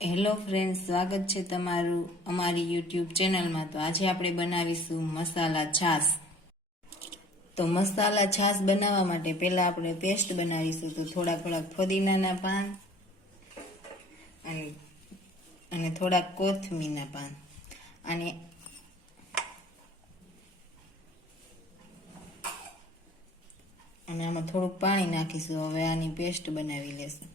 Hello friends, સ્વાગત છે તમારું અમારી યુટ્યુબ ચેનલમાં। તો આજે આપણે બનાવીશું મસાલા છાશ। તો મસાલા છાશ બનાવવા માટે પહેલા આપણે પેસ્ટ બનાવીશું। તો થોડાક ફુદીનાના પાન અને થોડાક કોથમીરના પાન અને આમાં થોડુંક પાણી નાખીશું। હવે આની પેસ્ટ બનાવી લેશું।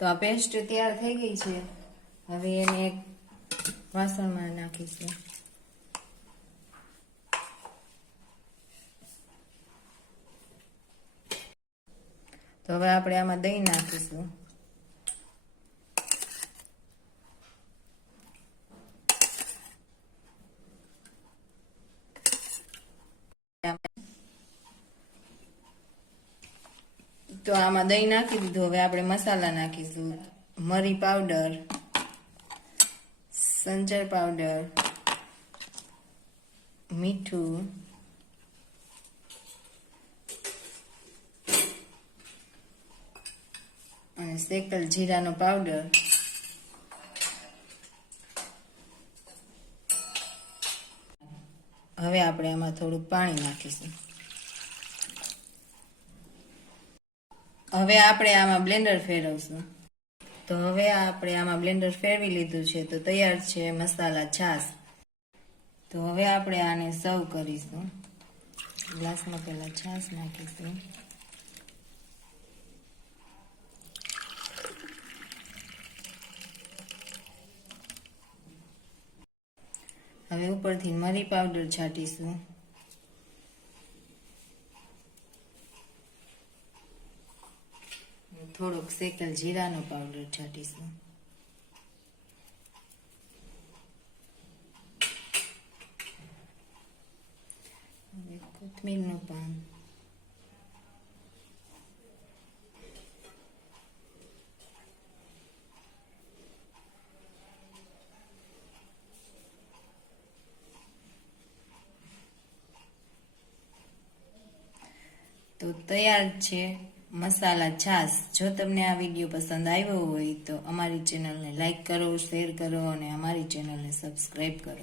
તો આ પેસ્ટ તૈયાર થઈ ગઈ છે। હવે એને એક વાસણમાં નાખીશું। તો હવે આપણે આમાં દહીં નાખીશું। તો આમાં દહીં નાખી દીધું। હવે આપણે મસાલા નાખીશું। મરી પાવડર, સંચર પાવડર, મીઠું, અને શેકેલ જીરાનો પાવડર, હવે આપણે આમાં થોડુંક પાણી નાખીશું। હવે આપણે આમાં બ્લેન્ડર ફેરવશું। તો હવે આપણે આમાં બ્લેન્ડર ફેરવી લીધું છે। તો તૈયાર છે મસાલા છાશ। તો હવે આપણે આને સર્વ કરીશું। ગ્લાસમાં પહેલા છાશ નાખીશું। હવે ઉપરથી મરી પાવડર છાંટીશું। થોડોક શેકેલ જીરાનો પાવડર છાંટીશું। હવે કોથમીરનું પાન, તો તૈયાર છે મસાલા છાશ। જો તમને આ વિડીયો પસંદ આવ્યો હોય તો અમારી ચેનલને લાઈક કરો, શેર કરો અને અમારી ચેનલને સબસ્ક્રાઈબ કરો।